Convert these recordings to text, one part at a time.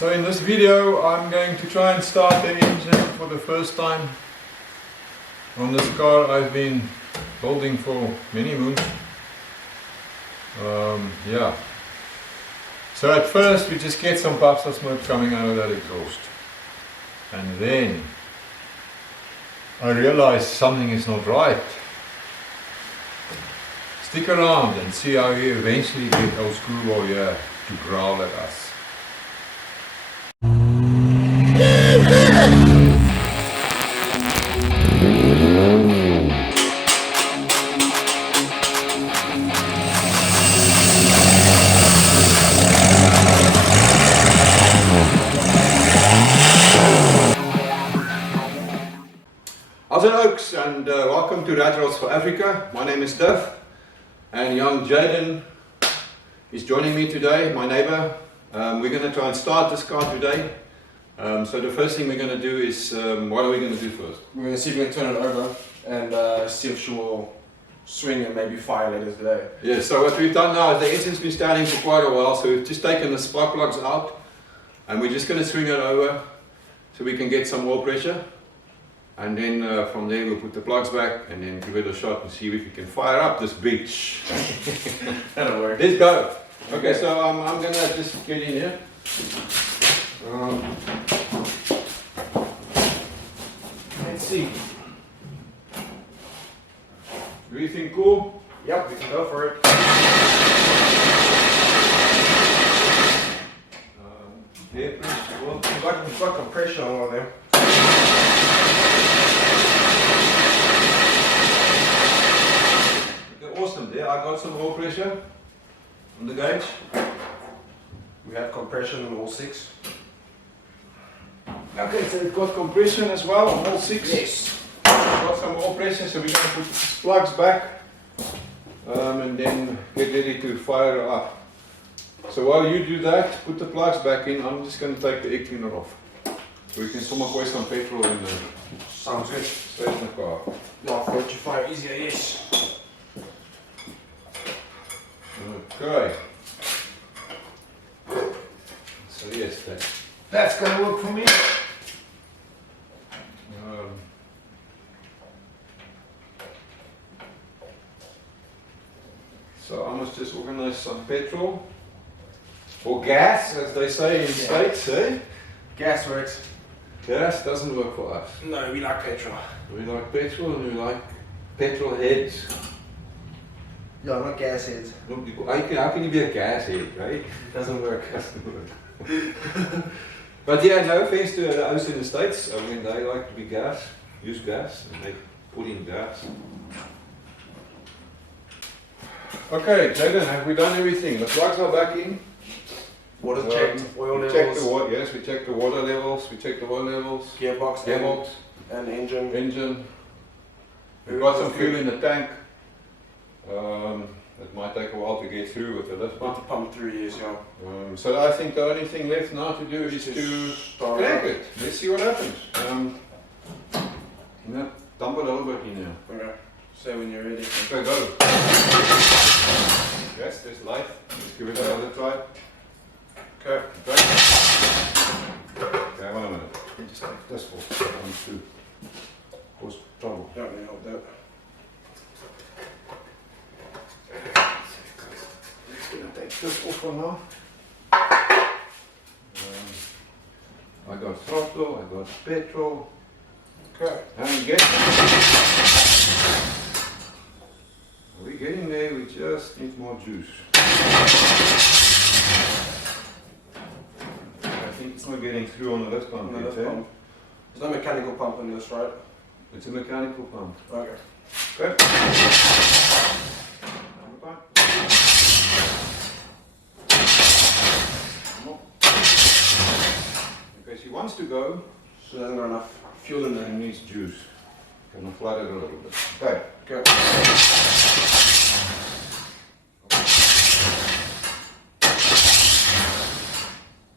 So in this video I'm going to try and start the engine for the first time on this car I've been building for many moons. Yeah. So at first we just get some puffs of smoke coming out of that exhaust. And then I realize something is not right. Stick around and see how we eventually get our screwball here to growl at us. How's it, Oaks, and welcome to Ratrods for Africa. My name is Duff, and young Jaden is joining me today, my neighbor. We're going to try and start this car today. So the first thing we're going to do is, what are we going to do first? We're going to see if we can turn it over and see if she will swing and maybe fire later today. Yeah, so what we've done now is the engine's been standing for quite a while, so we've just taken the spark plugs out and we're just going to swing it over so we can get some oil pressure. And then from there we'll put the plugs back and then give it a shot and see if we can fire up this bitch. That'll work. Let's go. Okay, so I'm going to just get in here. Let's see. Everything cool? Yep, we can go for it. Air pressure. Well, We've got compression on all of them. okay, awesome. There, I got some oil pressure on the gauge. We have compression on all 6. Okay, so we've got compression as well on all 6. Yes. We've got some oil pressure, so we're going to put the plugs back and then get ready to fire it up. So while you do that, put the plugs back in. I'm just going to take the air cleaner off. So we can somewhat waste some petrol in the Sounds good. station car. Yeah, 45 easier, yes. Okay. So yes, that's going to work for me. So I must just organize some petrol. Or gas, as they say in the States, eh? Gas works. Gas doesn't work for us. No, we like petrol. We like petrol and we like petrol heads. Yeah, not gas heads. Look, how can you be a gas head, right? Doesn't work. But yeah, no offense to those in the States. I mean, they like to be use gas, and they put in gas. Okay, Jaden, have we done everything? The plugs are back in. Water checked, oil levels. Check the water, yes, we checked the water levels, we checked the oil levels. Gearbox. And engine. We've got some fuel in the tank. It might take a while to get through with the lift pump. Pump through, yes, yeah. So I think the only thing left now to do is to crank it. Let's see what happens. Dump a little bit in here. Okay. So when you're ready. Okay, go. Yes, there's light. Let's give it another try. Okay. Okay, 1 minute. Let me just take this off. I want to cause trouble. Don't need help that. Just gonna take this off for now. I got throttle, I got petrol. Okay. And we're getting there, we just need more juice. I think it's not getting through on the lift pump yet. There's no mechanical pump in this, right? It's a mechanical pump. Okay. Okay. Okay, she wants to go. She doesn't got enough fuel in there. She needs juice. Gonna flood it a little bit. Okay. Okay.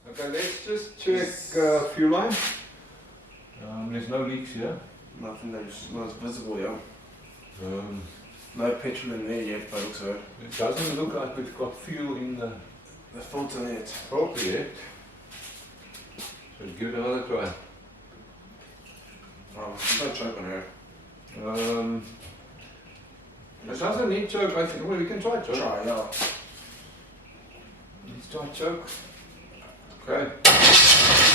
Okay, let's just check fuel line. There's no leaks here. Nothing that's not visible, yeah. Um, No petrol in there yet, but it looks good. it doesn't look like we've got fuel in the The filter in it. filter yet. Let's give it another try. Don't choke on her. It doesn't need choke, I think. Well, we can try choke. Try, yeah. Let's try choke. Okay.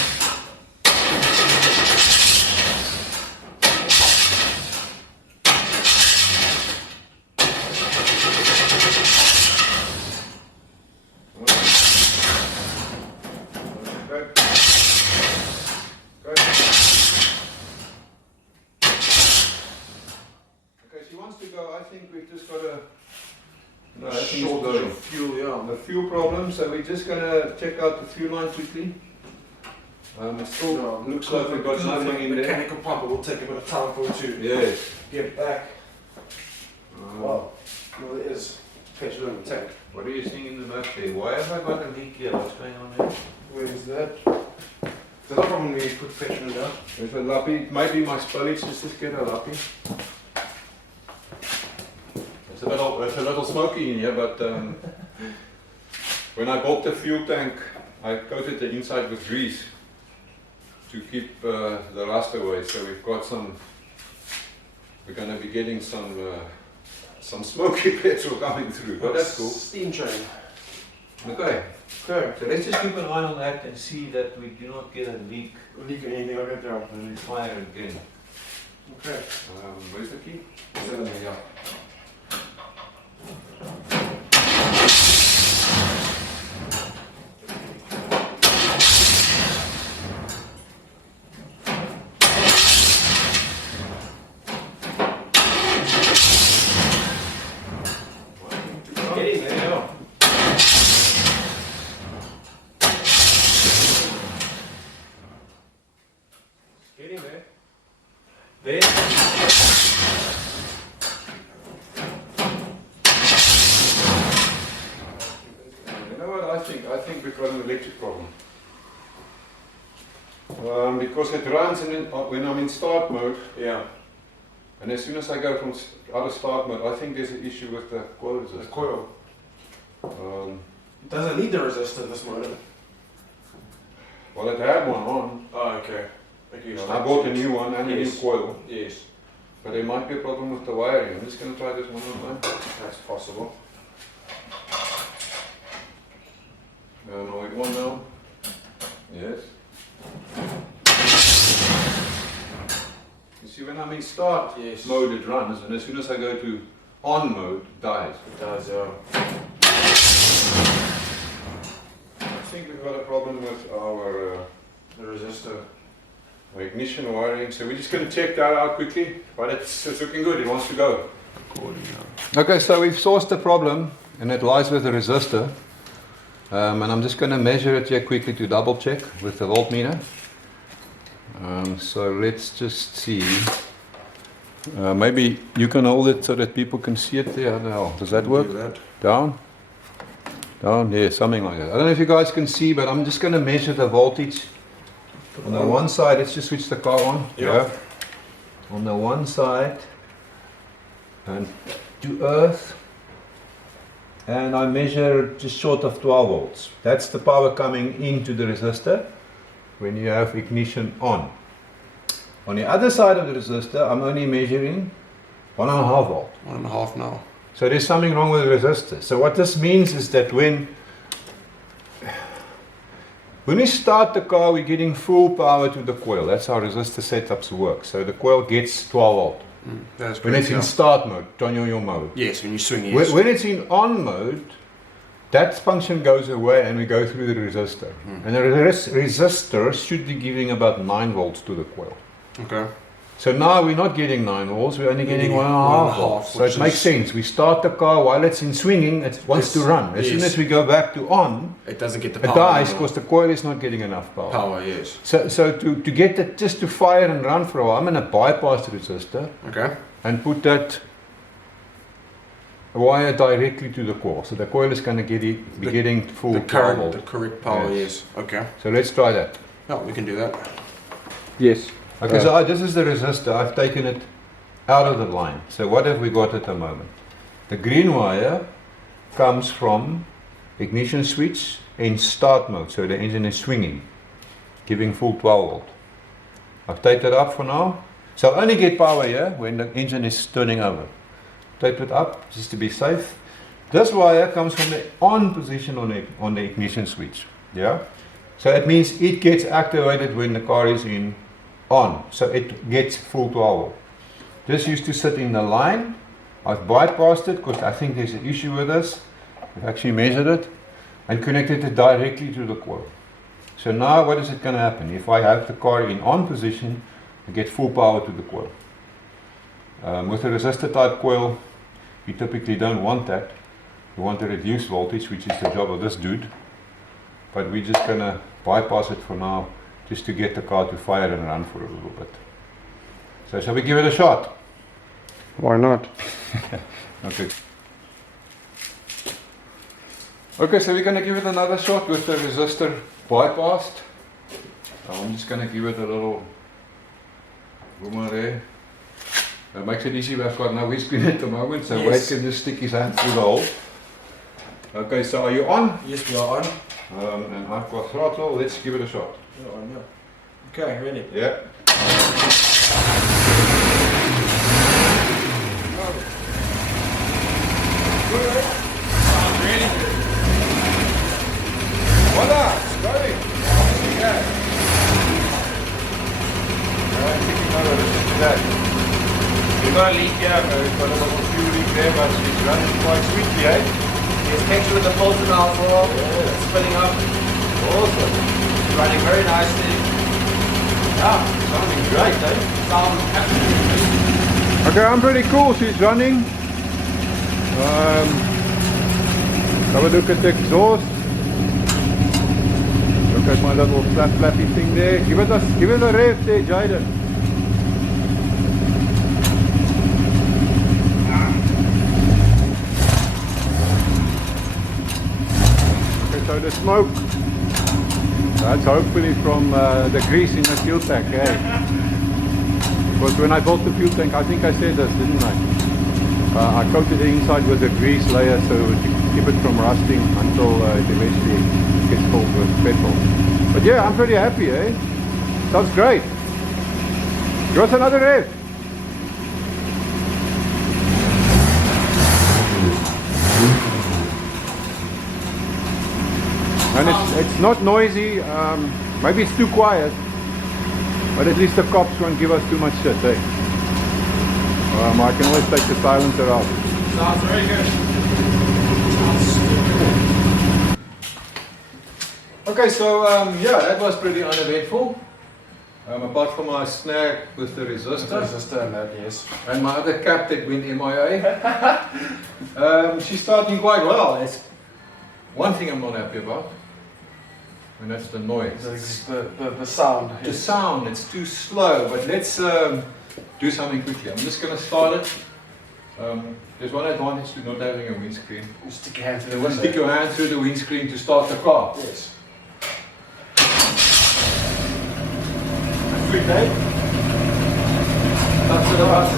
Okay, she wants to go. I think we've just got a Shortage of fuel, yeah. a fuel problem, so we're just gonna check out the fuel line quickly. It still looks like we've got nothing in there. Mechanical pump, it will take a bit of time for it to Yes. get back. Wow. Well, it is petrol in the tank. What are you seeing in the back there? Why have I got a leak here? What's going on there? Where is that? There's no problem when you put petrol in there. There's a lappy. Maybe my spillage is just get a lappy. It's a little smoky in here, but when I bought the fuel tank, I coated the inside with grease to keep the rust away. So we've got some. We're going to be getting some smoky petrol coming through, but that's cool. Steam train. Okay. Okay. So let's just keep an eye on that and see that we do not get a leak Leak or anything like that, yeah. and fire again. Okay. Where's the key? Is that in there, yeah. Getting there, yeah. Getting there. There. You know what I think? I think we've got an electric problem. Because it runs when I'm in start mode, Yeah. and as soon as I go from out of start mode, I think there's an issue with the coil resistor. The coil. Um, It doesn't need the resistor this motor. well, it had one on. Oh, okay. Okay, And I bought a new one and a new Yes. coil. Yes, But there might be a problem with the wiring. I'm just going to try this one more time. that's possible. No, it won't now. Yes. You see, when I'm in start Yes. mode, it runs, and as soon as I go to on mode, it dies. It does, I think we've got a problem with our the resistor. ignition wiring, so we're just going to check that out quickly. But it's looking good. It wants to go. Okay, so we've sourced the problem, and it lies with the resistor. And I'm just going to measure it here quickly to double check with the voltmeter. So let's just see. Maybe you can hold it so that people can see it there. Now, does that work? Do that. Down? Down? Yeah, something like that. I don't know if you guys can see, but I'm just going to measure the voltage. On the one side, let's just switch the car on. Yeah. On the one side, and to earth. And I measure just short of 12 volts. That's the power coming into the resistor when you have ignition on. On the other side of the resistor, I'm only measuring 1.5 volt. 1.5 now. So there's something wrong with the resistor. So what this means is that when we start the car, we're getting full power to the coil. That's how resistor setups work. So the coil gets 12 volt. That's When it's in start mode, Tonyo mode. Yes, when you swing, yes. When it's in on mode, that function goes away and we go through the resistor. And the resistor should be giving about 9 volts to the coil. Okay. So now we're not getting 9 volts, we're only getting 1.5 volts. So which it makes is- sense. We start the car while it's in swinging, it wants to Yes, run. As soon yes. as we go back to on, It doesn't get the it power. dies anymore. because the coil is not getting enough power. Power, yes. So to get it just to fire and run for a while, I'm going to bypass the resistor Okay. and put that wire directly to the coil. So the coil is going to be getting full The power current, volt. the correct power, Yes. yes. Okay. So let's try that. No, we can do that. Yes. Okay, so this is the resistor. I've taken it out of the line. So what have we got at the moment? The green wire comes from ignition switch in start mode, so the engine is swinging. giving full 12 volt. I've taped it up for now. So I'll only get power here when the engine is turning over. Tape it up just to be safe. This wire comes from the on position on the ignition switch. Yeah. So it means it gets activated when the car is in on. So it gets full 12 volt. This used to sit in the line. I've bypassed it because I think there's an issue with this. I've actually measured it and connected it directly to the coil. So now what is it going to happen? If I have the car in on position, I get full power to the coil. With a resistor type coil, you typically don't want that. You want to reduce voltage, which is the job of this dude. But we're just going to bypass it for now, just to get the car to fire and run for a little bit. So shall we give it a shot? Why not? Okay. Okay, so we're going to give it another shot with the resistor bypassed. I'm just going to give it a little rumor there. That makes it easy. We've got no windscreen at the moment, so Wade can just stick his hand through the hole. Okay, so are you on? Yes, we are on. And I've got throttle. Let's give it a shot. You're on, yeah. Okay, ready? Yeah. Ready? Voila, it's going. Yeah. Alright, taking over that. We've got a leak here, we've got a little fuel leak there, but it's running quite sweetly, eh? It's connected with the filter now for all. Yeah. It's spinning up. Awesome. It's running very nicely. Yeah, sounding great, eh? Sounds absolutely Okay, I'm pretty cool. She's running. Have a look at the exhaust. Look at my little flappy thing there. Give it a rev there, Jaden. Okay, so the smoke. That's hopefully from the grease in the fuel tank, eh? Because when I built the fuel tank, I think I said this, didn't I? I coated the inside with a grease layer so to keep it from rusting until it eventually gets filled with petrol. But yeah, I'm pretty happy, eh? Sounds great. Give us another rev. And it's not noisy, maybe it's too quiet, but at least the cops won't give us too much shit, eh? I can always take the silencer out. Sounds very good. Okay, so yeah, that was pretty uneventful. Apart from my snag with the resistor. Resistor and that, yes. And my other cap that went MIA. She's starting quite well. It's one thing I'm not happy about, and that's the noise. The sound. The sound, it's too slow, but let's do something quickly. I'm just going to start it. There's one advantage to not having a windscreen. You stick your hand through the You window. stick your hand through the windscreen to start the car. Yes. Quick, eh? That's what it was.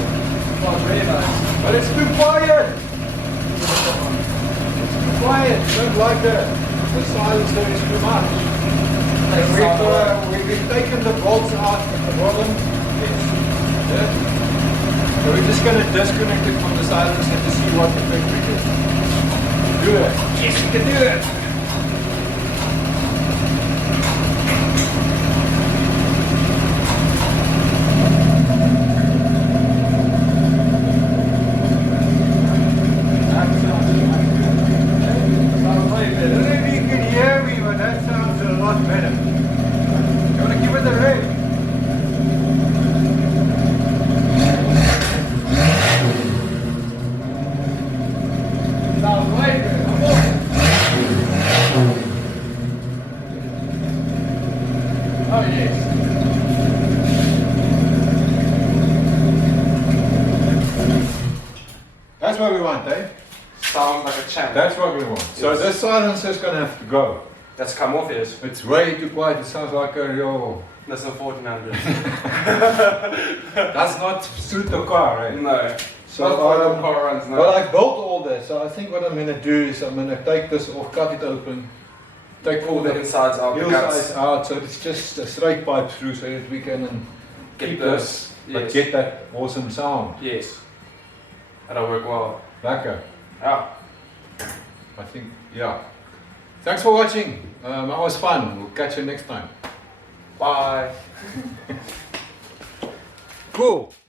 Sounds very nice. But it's too quiet! It's too quiet, don't like the silencer is too much. And we've taken the bolts out at the bottom. Yeah. So we're just going to disconnect it from the silencer to see what the effect we get. Do it. Yes, we can do it. That's what we want, eh? Sound like a champ. That's what we want. So this silencer is going to have to go. That's come off, yes. It's way too quiet. It sounds like a real... That's a 1400. Does not suit the car, right? No. So the car runs now. well, I've built all this. So I think what I'm going to do is I'm going to take this off, cut it open, take All the insides out, the hillsides guts. out, so it's just a straight pipe through so that we can Get keep the- this, but yes. get that awesome sound. Yes. That'll work well. Lekker. Yeah. I think, yeah. Thanks for watching. That was fun. We'll catch you next time. Bye. Cool.